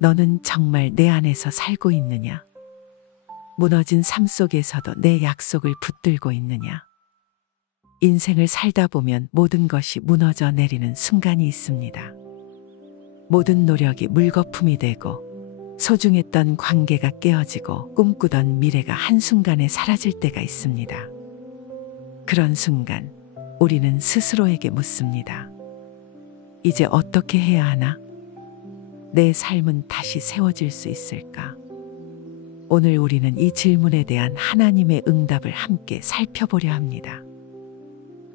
너는 정말 내 안에서 살고 있느냐? 무너진 삶 속에서도 내 약속을 붙들고 있느냐? 인생을 살다 보면 모든 것이 무너져 내리는 순간이 있습니다. 모든 노력이 물거품이 되고 소중했던 관계가 깨어지고 꿈꾸던 미래가 한순간에 사라질 때가 있습니다. 그런 순간 우리는 스스로에게 묻습니다. 이제 어떻게 해야 하나? 내 삶은 다시 세워질 수 있을까? 오늘 우리는 이 질문에 대한 하나님의 응답을 함께 살펴보려 합니다.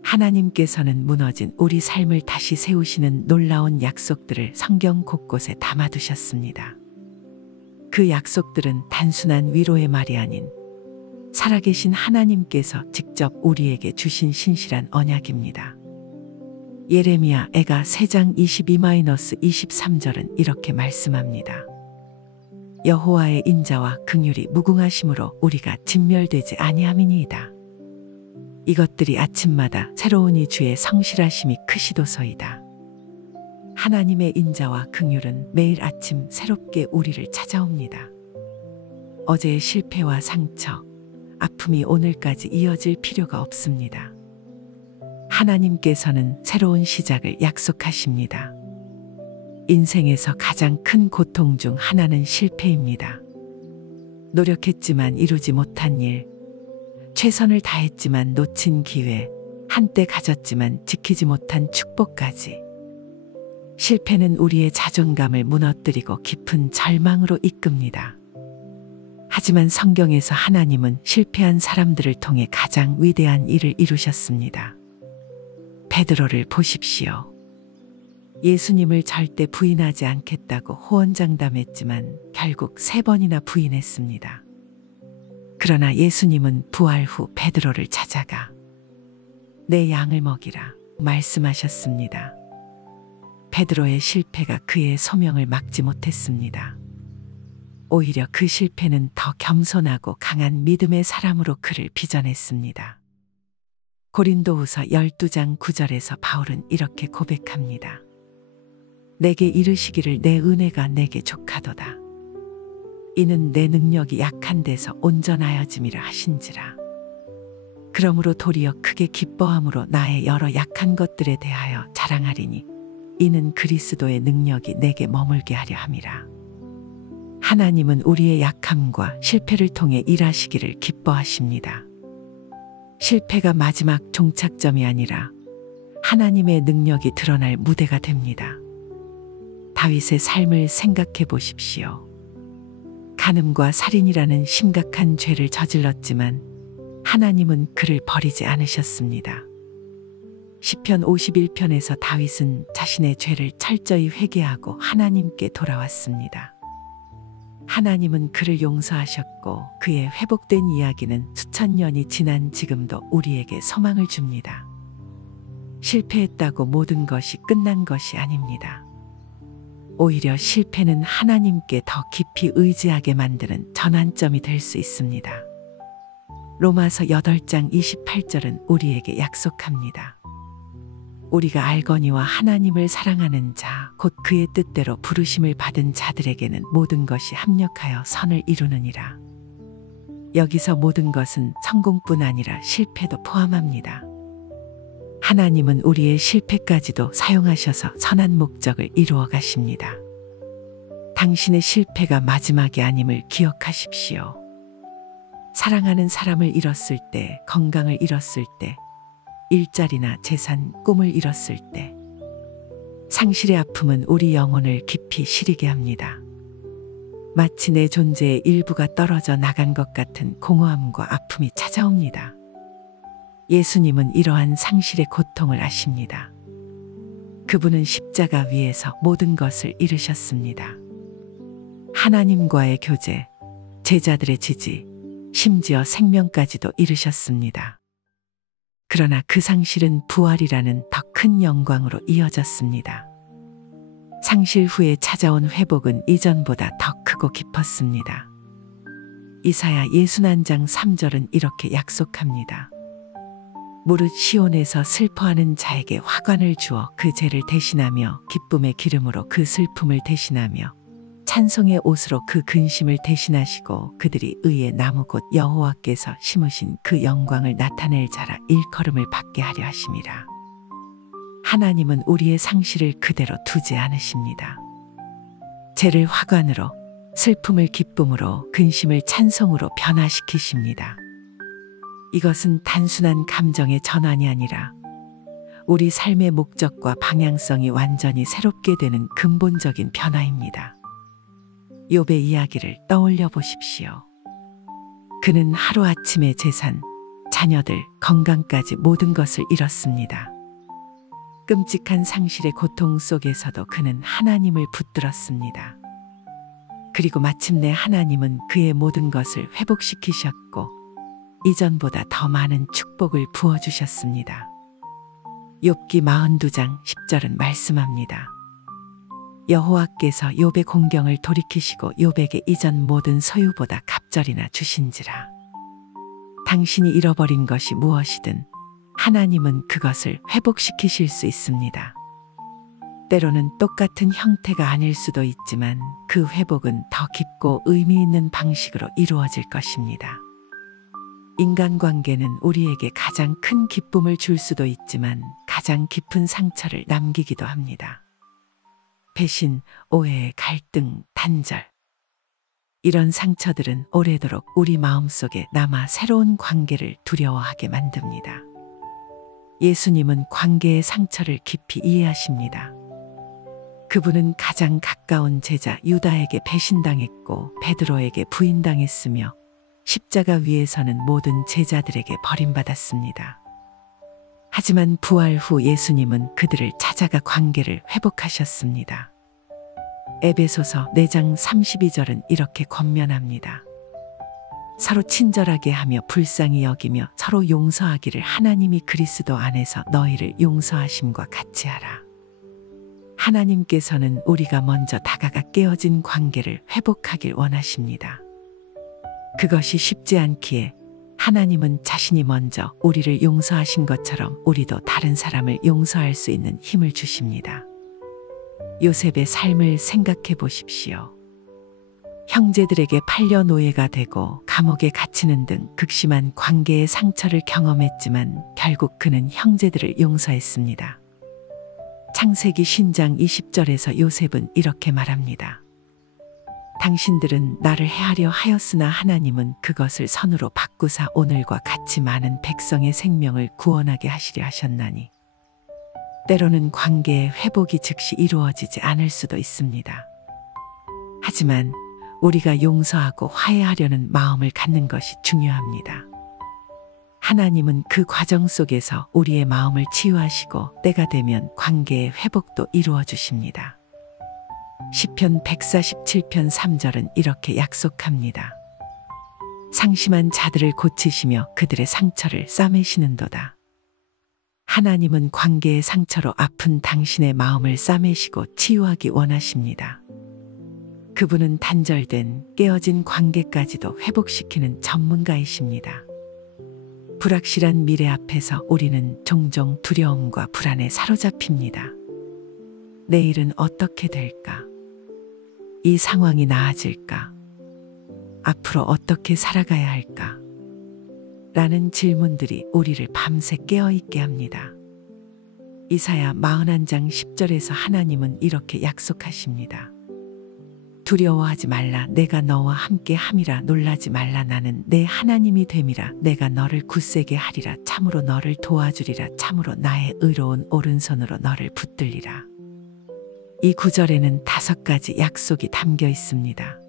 하나님께서는 무너진 우리 삶을 다시 세우시는 놀라운 약속들을 성경 곳곳에 담아두셨습니다. 그 약속들은 단순한 위로의 말이 아닌 살아계신 하나님께서 직접 우리에게 주신 신실한 언약입니다. 예레미야 애가 3장 22-23절은 이렇게 말씀합니다. 여호와의 인자와 긍휼이 무궁하심으로 우리가 진멸되지 아니함이니이다. 이것들이 아침마다 새로우니 주의 성실하심이 크시도소이다. 하나님의 인자와 긍휼은 매일 아침 새롭게 우리를 찾아옵니다. 어제의 실패와 상처, 아픔이 오늘까지 이어질 필요가 없습니다. 하나님께서는 새로운 시작을 약속하십니다. 인생에서 가장 큰 고통 중 하나는 실패입니다. 노력했지만 이루지 못한 일, 최선을 다했지만 놓친 기회, 한때 가졌지만 지키지 못한 축복까지. 실패는 우리의 자존감을 무너뜨리고 깊은 절망으로 이끕니다. 하지만 성경에서 하나님은 실패한 사람들을 통해 가장 위대한 일을 이루셨습니다. 베드로를 보십시오. 예수님을 절대 부인하지 않겠다고 호언장담했지만 결국 3번이나 부인했습니다. 그러나 예수님은 부활 후 베드로를 찾아가 내 양을 먹이라 말씀하셨습니다. 베드로의 실패가 그의 소명을 막지 못했습니다. 오히려 그 실패는 더 겸손하고 강한 믿음의 사람으로 그를 빚어냈습니다. 고린도후서 12장 9절에서 바울은 이렇게 고백합니다. 내게 이르시기를 내 은혜가 내게 족하도다. 이는 내 능력이 약한 데서 온전하여짐이라 하신지라. 그러므로 도리어 크게 기뻐함으로 나의 여러 약한 것들에 대하여 자랑하리니 이는 그리스도의 능력이 내게 머물게 하려 함이라. 하나님은 우리의 약함과 실패를 통해 일하시기를 기뻐하십니다. 실패가 마지막 종착점이 아니라 하나님의 능력이 드러날 무대가 됩니다. 다윗의 삶을 생각해 보십시오. 간음과 살인이라는 심각한 죄를 저질렀지만 하나님은 그를 버리지 않으셨습니다. 시편 51편에서 다윗은 자신의 죄를 철저히 회개하고 하나님께 돌아왔습니다. 하나님은 그를 용서하셨고 그의 회복된 이야기는 수천 년이 지난 지금도 우리에게 소망을 줍니다. 실패했다고 모든 것이 끝난 것이 아닙니다. 오히려 실패는 하나님께 더 깊이 의지하게 만드는 전환점이 될 수 있습니다. 로마서 8장 28절은 우리에게 약속합니다. 우리가 알거니와 하나님을 사랑하는 자, 곧 그의 뜻대로 부르심을 받은 자들에게는 모든 것이 합력하여 선을 이루느니라. 여기서 모든 것은 성공뿐 아니라 실패도 포함합니다. 하나님은 우리의 실패까지도 사용하셔서 선한 목적을 이루어 가십니다. 당신의 실패가 마지막이 아님을 기억하십시오. 사랑하는 사람을 잃었을 때, 건강을 잃었을 때, 일자리나 재산, 꿈을 잃었을 때, 상실의 아픔은 우리 영혼을 깊이 시리게 합니다. 마치 내 존재의 일부가 떨어져 나간 것 같은 공허함과 아픔이 찾아옵니다. 예수님은 이러한 상실의 고통을 아십니다. 그분은 십자가 위에서 모든 것을 이루셨습니다. 하나님과의 교제, 제자들의 지지, 심지어 생명까지도 이루셨습니다. 그러나 그 상실은 부활이라는 더 큰 영광으로 이어졌습니다. 상실 후에 찾아온 회복은 이전보다 더 크고 깊었습니다. 이사야 61장 3절은 이렇게 약속합니다. 무릇 시온에서 슬퍼하는 자에게 화관을 주어 그 죄를 대신하며 기쁨의 기름으로 그 슬픔을 대신하며 찬송의 옷으로 그 근심을 대신하시고 그들이 의의 나무 곧 여호와께서 심으신 그 영광을 나타낼 자라 일컬음을 받게 하려 하심이라. 하나님은 우리의 상실을 그대로 두지 않으십니다. 죄를 화관으로, 슬픔을 기쁨으로, 근심을 찬송으로 변화시키십니다. 이것은 단순한 감정의 전환이 아니라 우리 삶의 목적과 방향성이 완전히 새롭게 되는 근본적인 변화입니다. 욥의 이야기를 떠올려 보십시오. 그는 하루아침에 재산, 자녀들, 건강까지 모든 것을 잃었습니다. 끔찍한 상실의 고통 속에서도 그는 하나님을 붙들었습니다. 그리고 마침내 하나님은 그의 모든 것을 회복시키셨고 이전보다 더 많은 축복을 부어주셨습니다. 욥기 42장 10절은 말씀합니다. 여호와께서 욥의 공경을 돌이키시고 욥에게 이전 모든 소유보다 갑절이나 주신지라. 당신이 잃어버린 것이 무엇이든 하나님은 그것을 회복시키실 수 있습니다. 때로는 똑같은 형태가 아닐 수도 있지만 그 회복은 더 깊고 의미 있는 방식으로 이루어질 것입니다. 인간관계는 우리에게 가장 큰 기쁨을 줄 수도 있지만 가장 깊은 상처를 남기기도 합니다. 배신, 오해, 갈등, 단절. 이런 상처들은 오래도록 우리 마음속에 남아 새로운 관계를 두려워하게 만듭니다. 예수님은 관계의 상처를 깊이 이해하십니다. 그분은 가장 가까운 제자 유다에게 배신당했고 베드로에게 부인당했으며 십자가 위에서는 모든 제자들에게 버림받았습니다. 하지만 부활 후 예수님은 그들을 찾아가 관계를 회복하셨습니다. 에베소서 4장 32절은 이렇게 권면합니다. 서로 친절하게 하며 불쌍히 여기며 서로 용서하기를 하나님이 그리스도 안에서 너희를 용서하심과 같이 하라. 하나님께서는 우리가 먼저 다가가 깨어진 관계를 회복하길 원하십니다. 그것이 쉽지 않기에 하나님은 자신이 먼저 우리를 용서하신 것처럼 우리도 다른 사람을 용서할 수 있는 힘을 주십니다. 요셉의 삶을 생각해 보십시오. 형제들에게 팔려 노예가 되고 감옥에 갇히는 등 극심한 관계의 상처를 경험했지만 결국 그는 형제들을 용서했습니다. 창세기 10장 20절에서 요셉은 이렇게 말합니다. 당신들은 나를 해하려 하였으나 하나님은 그것을 선으로 바꾸사 오늘과 같이 많은 백성의 생명을 구원하게 하시려 하셨나니. 때로는 관계의 회복이 즉시 이루어지지 않을 수도 있습니다. 하지만 우리가 용서하고 화해하려는 마음을 갖는 것이 중요합니다. 하나님은 그 과정 속에서 우리의 마음을 치유하시고 때가 되면 관계의 회복도 이루어 주십니다. 시편 147편 3절은 이렇게 약속합니다. 상심한 자들을 고치시며 그들의 상처를 싸매시는도다. 하나님은 관계의 상처로 아픈 당신의 마음을 싸매시고 치유하기 원하십니다. 그분은 단절된 깨어진 관계까지도 회복시키는 전문가이십니다. 불확실한 미래 앞에서 우리는 종종 두려움과 불안에 사로잡힙니다. 내일은 어떻게 될까? 이 상황이 나아질까? 앞으로 어떻게 살아가야 할까? 라는 질문들이 우리를 밤새 깨어있게 합니다. 이사야 41장 10절에서 하나님은 이렇게 약속하십니다. 두려워하지 말라. 내가 너와 함께 함이라. 놀라지 말라. 나는 내 하나님이 됨이라. 내가 너를 굳세게 하리라. 참으로 너를 도와주리라. 참으로 나의 의로운 오른손으로 너를 붙들리라. 이 구절에는 5가지 약속이 담겨 있습니다.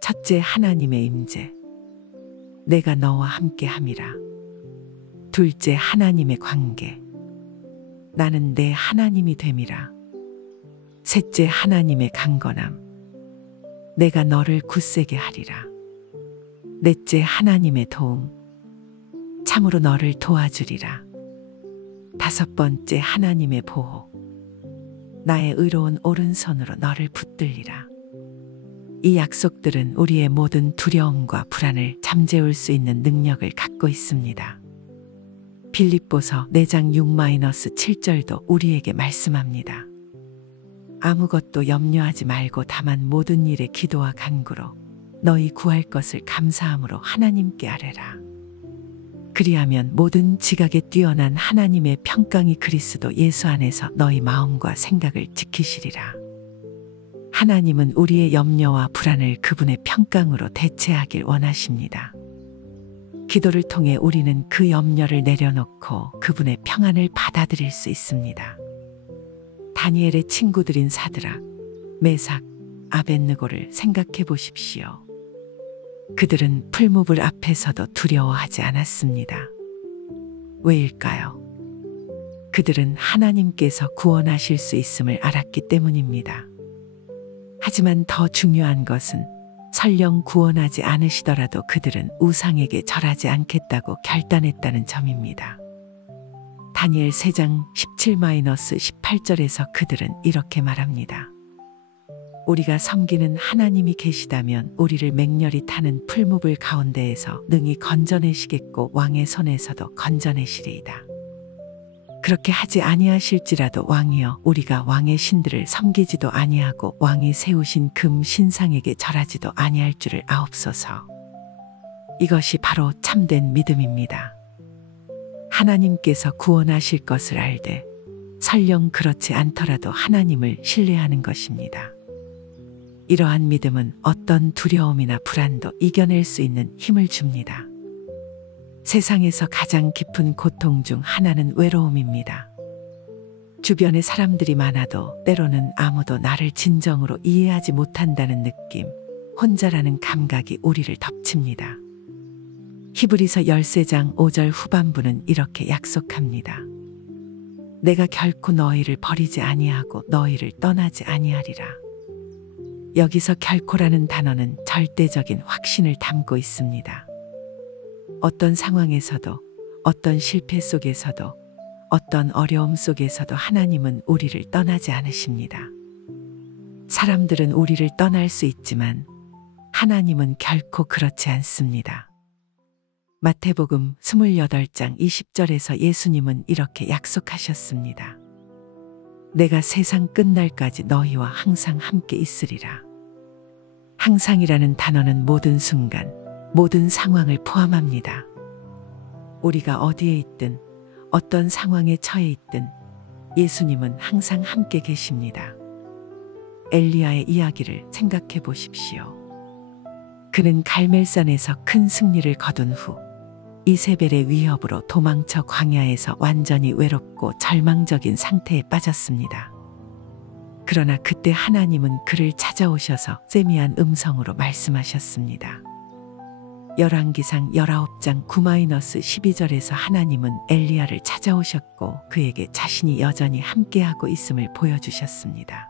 첫째, 하나님의 임재. 내가 너와 함께 함이라. 둘째, 하나님의 관계. 나는 내 하나님이 됨이라. 셋째, 하나님의 강건함. 내가 너를 굳세게 하리라. 넷째, 하나님의 도움. 참으로 너를 도와주리라. 5번째, 하나님의 보호. 나의 의로운 오른손으로 너를 붙들리라. 이 약속들은 우리의 모든 두려움과 불안을 잠재울 수 있는 능력을 갖고 있습니다. 빌립보서 4장 6-7절도 우리에게 말씀합니다. 아무것도 염려하지 말고 다만 모든 일에 기도와 간구로 너희 구할 것을 감사함으로 하나님께 아뢰라. 그리하면 모든 지각에 뛰어난 하나님의 평강이 그리스도 예수 안에서 너희 마음과 생각을 지키시리라. 하나님은 우리의 염려와 불안을 그분의 평강으로 대체하길 원하십니다. 기도를 통해 우리는 그 염려를 내려놓고 그분의 평안을 받아들일 수 있습니다. 다니엘의 친구들인 사드락, 메삭, 아벳느고를 생각해 보십시오. 그들은 풀무불 앞에서도 두려워하지 않았습니다. 왜일까요? 그들은 하나님께서 구원하실 수 있음을 알았기 때문입니다. 하지만 더 중요한 것은 설령 구원하지 않으시더라도 그들은 우상에게 절하지 않겠다고 결단했다는 점입니다. 다니엘 3장 17-18절에서 그들은 이렇게 말합니다. 우리가 섬기는 하나님이 계시다면 우리를 맹렬히 타는 풀무불 가운데에서 능히 건져내시겠고 왕의 손에서도 건져내시리이다. 그렇게 하지 아니하실지라도 왕이여 우리가 왕의 신들을 섬기지도 아니하고 왕이 세우신 금 신상에게 절하지도 아니할 줄을 아옵소서. 이것이 바로 참된 믿음입니다. 하나님께서 구원하실 것을 알되 설령 그렇지 않더라도 하나님을 신뢰하는 것입니다. 이러한 믿음은 어떤 두려움이나 불안도 이겨낼 수 있는 힘을 줍니다. 세상에서 가장 깊은 고통 중 하나는 외로움입니다. 주변에 사람들이 많아도 때로는 아무도 나를 진정으로 이해하지 못한다는 느낌, 혼자라는 감각이 우리를 덮칩니다. 히브리서 13장 5절 후반부는 이렇게 약속합니다. 내가 결코 너희를 버리지 아니하고 너희를 떠나지 아니하리라. 여기서 결코라는 단어는 절대적인 확신을 담고 있습니다. 어떤 상황에서도, 어떤 실패 속에서도, 어떤 어려움 속에서도 하나님은 우리를 떠나지 않으십니다. 사람들은 우리를 떠날 수 있지만 하나님은 결코 그렇지 않습니다. 마태복음 28장 20절에서 예수님은 이렇게 약속하셨습니다. 내가 세상 끝날까지 너희와 항상 함께 있으리라. 항상이라는 단어는 모든 순간, 모든 상황을 포함합니다. 우리가 어디에 있든 어떤 상황에 처해 있든 예수님은 항상 함께 계십니다. 엘리야의 이야기를 생각해 보십시오. 그는 갈멜산에서 큰 승리를 거둔 후 이세벨의 위협으로 도망쳐 광야에서 완전히 외롭고 절망적인 상태에 빠졌습니다. 그러나 그때 하나님은 그를 찾아오셔서 세미한 음성으로 말씀하셨습니다. 열왕기상 19장 9-12절에서 하나님은 엘리야를 찾아오셨고 그에게 자신이 여전히 함께하고 있음을 보여주셨습니다.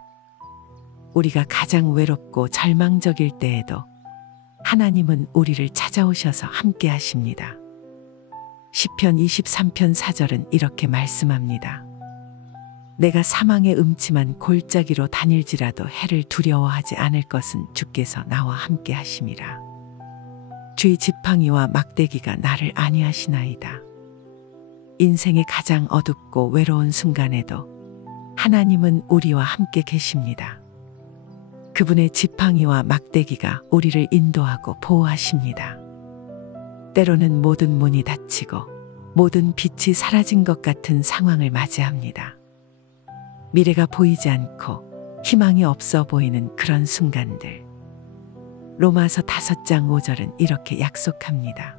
우리가 가장 외롭고 절망적일 때에도 하나님은 우리를 찾아오셔서 함께하십니다. 시편 23편 4절은 이렇게 말씀합니다. 내가 사망의 음침한 골짜기로 다닐지라도 해를 두려워하지 않을 것은 주께서 나와 함께 하심이라. 주의 지팡이와 막대기가 나를 안위하시나이다. 인생의 가장 어둡고 외로운 순간에도 하나님은 우리와 함께 계십니다. 그분의 지팡이와 막대기가 우리를 인도하고 보호하십니다. 때로는 모든 문이 닫히고 모든 빛이 사라진 것 같은 상황을 맞이합니다. 미래가 보이지 않고 희망이 없어 보이는 그런 순간들. 로마서 5장 5절은 이렇게 약속합니다.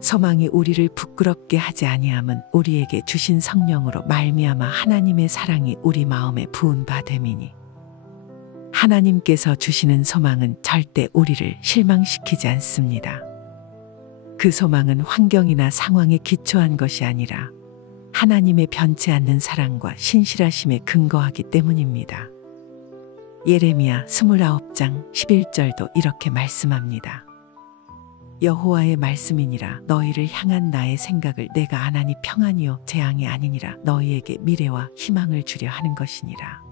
소망이 우리를 부끄럽게 하지 아니함은 우리에게 주신 성령으로 말미암아 하나님의 사랑이 우리 마음에 부은 바 됨이니 하나님께서 주시는 소망은 절대 우리를 실망시키지 않습니다. 그 소망은 환경이나 상황에 기초한 것이 아니라 하나님의 변치 않는 사랑과 신실하심에 근거하기 때문입니다. 예레미야 29장 11절도 이렇게 말씀합니다. 여호와의 말씀이니라 너희를 향한 나의 생각을 내가 아나니 평안이요 재앙이 아니니라 너희에게 미래와 희망을 주려 하는 것이니라.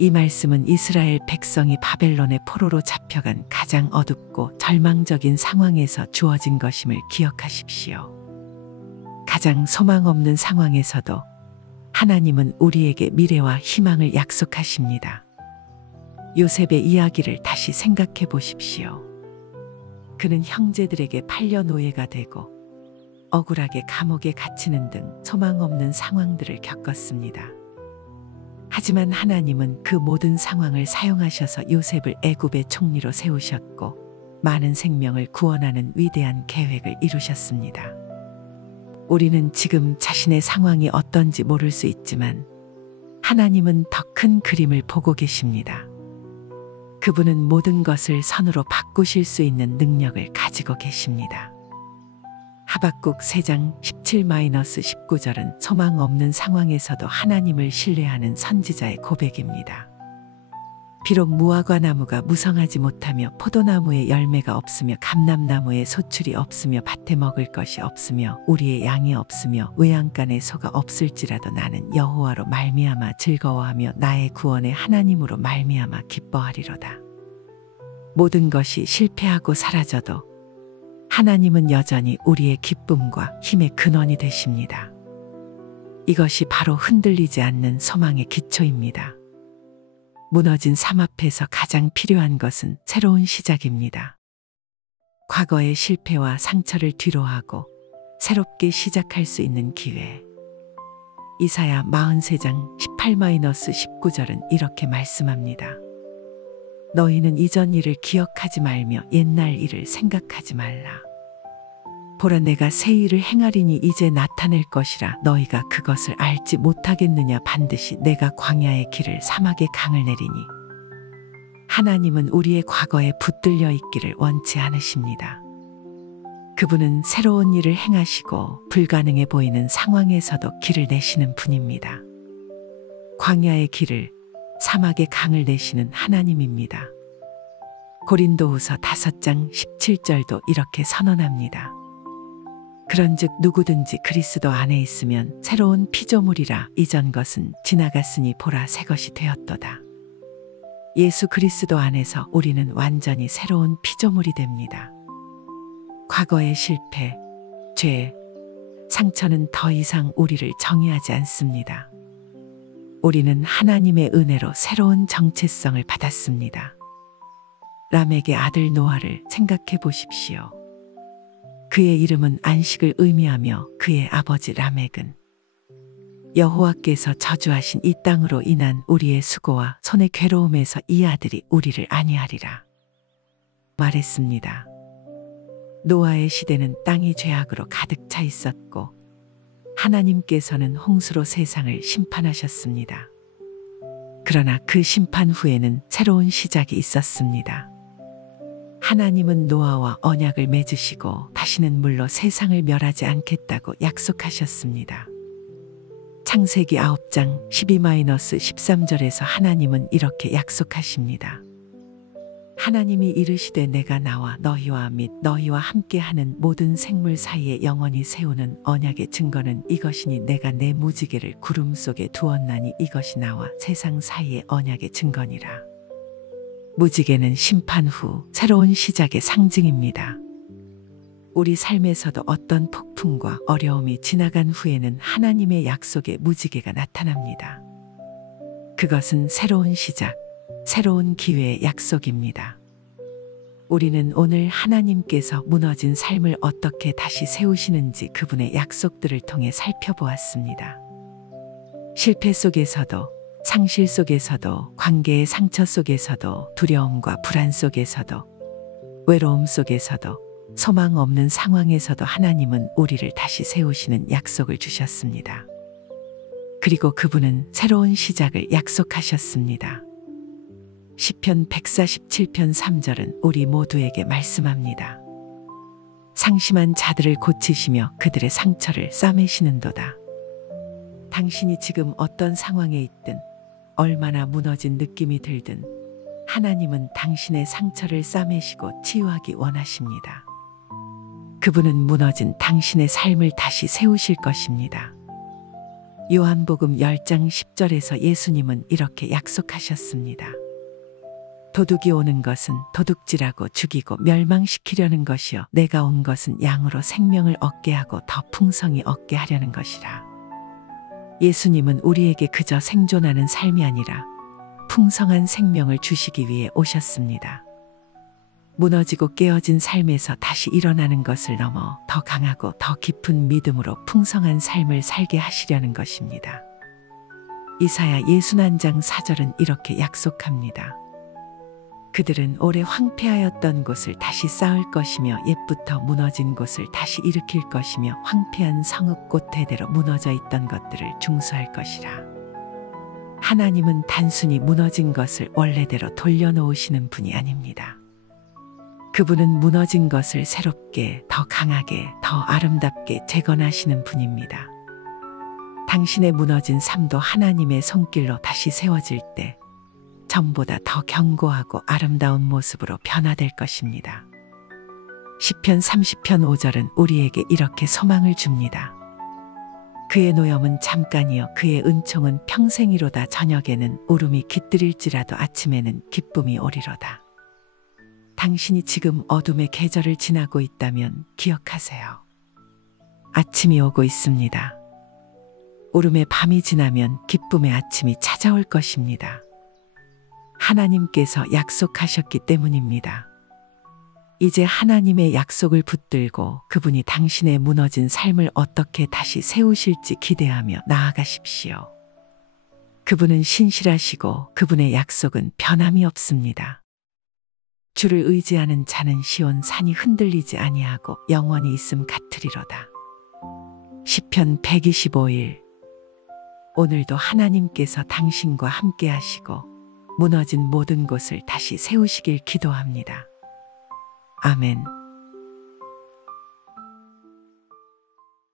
이 말씀은 이스라엘 백성이 바벨론의 포로로 잡혀간 가장 어둡고 절망적인 상황에서 주어진 것임을 기억하십시오. 가장 소망 없는 상황에서도 하나님은 우리에게 미래와 희망을 약속하십니다. 요셉의 이야기를 다시 생각해 보십시오. 그는 형제들에게 팔려 노예가 되고 억울하게 감옥에 갇히는 등 소망 없는 상황들을 겪었습니다. 하지만 하나님은 그 모든 상황을 사용하셔서 요셉을 애굽의 총리로 세우셨고 많은 생명을 구원하는 위대한 계획을 이루셨습니다. 우리는 지금 자신의 상황이 어떤지 모를 수 있지만 하나님은 더 큰 그림을 보고 계십니다. 그분은 모든 것을 선으로 바꾸실 수 있는 능력을 가지고 계십니다. 하박국 3장 17-19절은 소망 없는 상황에서도 하나님을 신뢰하는 선지자의 고백입니다. 비록 무화과 나무가 무성하지 못하며 포도나무에 열매가 없으며 감람나무에 소출이 없으며 밭에 먹을 것이 없으며 우리의 양이 없으며 외양간에 소가 없을지라도 나는 여호와로 말미암아 즐거워하며 나의 구원의 하나님으로 말미암아 기뻐하리로다. 모든 것이 실패하고 사라져도 하나님은 여전히 우리의 기쁨과 힘의 근원이 되십니다. 이것이 바로 흔들리지 않는 소망의 기초입니다. 무너진 삶 앞에서 가장 필요한 것은 새로운 시작입니다. 과거의 실패와 상처를 뒤로하고 새롭게 시작할 수 있는 기회. 이사야 43장 18-19절은 이렇게 말씀합니다. 너희는 이전 일을 기억하지 말며 옛날 일을 생각하지 말라. 보라 내가 새 일을 행하리니 이제 나타낼 것이라 너희가 그것을 알지 못하겠느냐. 반드시 내가 광야의 길을 사막의 강을 내리니. 하나님은 우리의 과거에 붙들려 있기를 원치 않으십니다. 그분은 새로운 일을 행하시고 불가능해 보이는 상황에서도 길을 내시는 분입니다. 광야의 길을 사막의 강을 내시는 하나님입니다. 고린도후서 5장 17절도 이렇게 선언합니다. 그런즉 누구든지 그리스도 안에 있으면 새로운 피조물이라. 이전 것은 지나갔으니 보라 새 것이 되었도다. 예수 그리스도 안에서 우리는 완전히 새로운 피조물이 됩니다. 과거의 실패, 죄, 상처는 더 이상 우리를 정의하지 않습니다. 우리는 하나님의 은혜로 새로운 정체성을 받았습니다. 람에게 아들 노아를 생각해 보십시오. 그의 이름은 안식을 의미하며 그의 아버지 라멕은 여호와께서 저주하신 이 땅으로 인한 우리의 수고와 손의 괴로움에서 이 아들이 우리를 안위하리라 말했습니다. 노아의 시대는 땅이 죄악으로 가득 차 있었고 하나님께서는 홍수로 세상을 심판하셨습니다. 그러나 그 심판 후에는 새로운 시작이 있었습니다. 하나님은 노아와 언약을 맺으시고 다시는 물로 세상을 멸하지 않겠다고 약속하셨습니다. 창세기 9장 12-13절에서 하나님은 이렇게 약속하십니다. 하나님이 이르시되 내가 나와 너희와 및 너희와 함께하는 모든 생물 사이에 영원히 세우는 언약의 증거는 이것이니 내가 내 무지개를 구름 속에 두었나니 이것이 나와 세상 사이의 언약의 증거니라. 무지개는 심판 후 새로운 시작의 상징입니다. 우리 삶에서도 어떤 폭풍과 어려움이 지나간 후에는 하나님의 약속의 무지개가 나타납니다. 그것은 새로운 시작, 새로운 기회의 약속입니다. 우리는 오늘 하나님께서 무너진 삶을 어떻게 다시 세우시는지 그분의 약속들을 통해 살펴보았습니다. 실패 속에서도, 상실 속에서도, 관계의 상처 속에서도, 두려움과 불안 속에서도, 외로움 속에서도, 소망 없는 상황에서도 하나님은 우리를 다시 세우시는 약속을 주셨습니다. 그리고 그분은 새로운 시작을 약속하셨습니다. 시편 147편 3절은 우리 모두에게 말씀합니다. 상심한 자들을 고치시며 그들의 상처를 싸매시는도다. 당신이 지금 어떤 상황에 있든 얼마나 무너진 느낌이 들든 하나님은 당신의 상처를 싸매시고 치유하기 원하십니다. 그분은 무너진 당신의 삶을 다시 세우실 것입니다. 요한복음 10장 10절에서 예수님은 이렇게 약속하셨습니다. 도둑이 오는 것은 도둑질하고 죽이고 멸망시키려는 것이요 내가 온 것은 양으로 생명을 얻게 하고 더 풍성히 얻게 하려는 것이라. 예수님은 우리에게 그저 생존하는 삶이 아니라 풍성한 생명을 주시기 위해 오셨습니다. 무너지고 깨어진 삶에서 다시 일어나는 것을 넘어 더 강하고 더 깊은 믿음으로 풍성한 삶을 살게 하시려는 것입니다. 이사야 61장 4절은 이렇게 약속합니다. 그들은 오래 황폐하였던 곳을 다시 쌓을 것이며 옛부터 무너진 곳을 다시 일으킬 것이며 황폐한 성읍 대대로 무너져 있던 것들을 중수할 것이라. 하나님은 단순히 무너진 것을 원래대로 돌려놓으시는 분이 아닙니다. 그분은 무너진 것을 새롭게, 더 강하게, 더 아름답게 재건하시는 분입니다. 당신의 무너진 삶도 하나님의 손길로 다시 세워질 때 전보다 더 견고하고 아름다운 모습으로 변화될 것입니다. 시편 30편 5절은 우리에게 이렇게 소망을 줍니다. 그의 노염은 잠깐이요 그의 은총은 평생이로다. 저녁에는 울음이 깃들일지라도 아침에는 기쁨이 오리로다. 당신이 지금 어둠의 계절을 지나고 있다면 기억하세요. 아침이 오고 있습니다. 울음의 밤이 지나면 기쁨의 아침이 찾아올 것입니다. 하나님께서 약속하셨기 때문입니다. 이제 하나님의 약속을 붙들고 그분이 당신의 무너진 삶을 어떻게 다시 세우실지 기대하며 나아가십시오. 그분은 신실하시고 그분의 약속은 변함이 없습니다. 주를 의지하는 자는 시온 산이 흔들리지 아니하고 영원히 있음 같으리로다. 시편 125일. 오늘도 하나님께서 당신과 함께 하시고 무너진 모든 곳을 다시 세우시길 기도합니다. 아멘.